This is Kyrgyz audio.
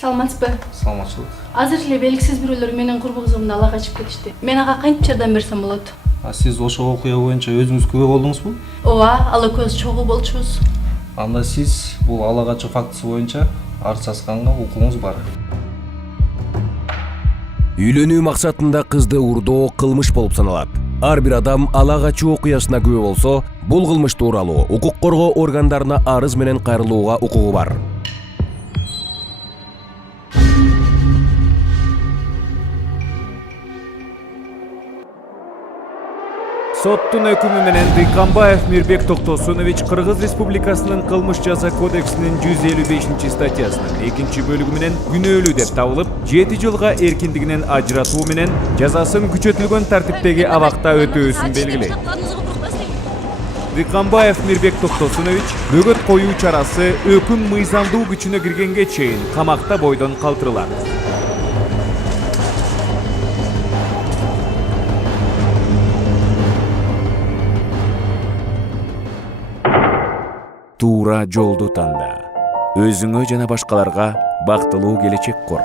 Саламатсызбы? Саламатчылык. Азыр эле белгисиз бирөөлөр менин курбу-кызымды ала качып кетишти. Мен ага кантип жардам берсем болот? Сиз ошол окуя боюнча өзүңүз күбө болдуңузбу? Ооба, ала көз чогуу болчубуз. Анда сиз бул ала качуу фактысы боюнча арыз ачканга укугуңуз бар. Үйлөнүү максатында кызды урдоо кылмыш болуп саналат. Ар бир адам ала качуу окуясына күбө болсо, бул кылмыш тууралуу укук коргоо органдарына арыз менен кайрылууга укугу бар. Соттун өкүмү менен Дыйканбаев Мирбек Токтосунович Кыргыз Республикасынын кылмыш жаза кодексинин 155-статьясынын 2-бөлүгү менен күнөөлүү деп табылып, 7 жылга эркиндигинен ажыратуу менен жазасын күчөтүлгөн тартиптеги абакта өтөөсүн белгилейт. Дыйканбаев Мирбек Токтосунович бөгөт коюу чарасы өкүм мыйзамдуу күчүнө киргенге чейин камакта бойдон калтырылат. Туура жолду танда. Өзүңө жана башкаларга бактылуу келечек кур.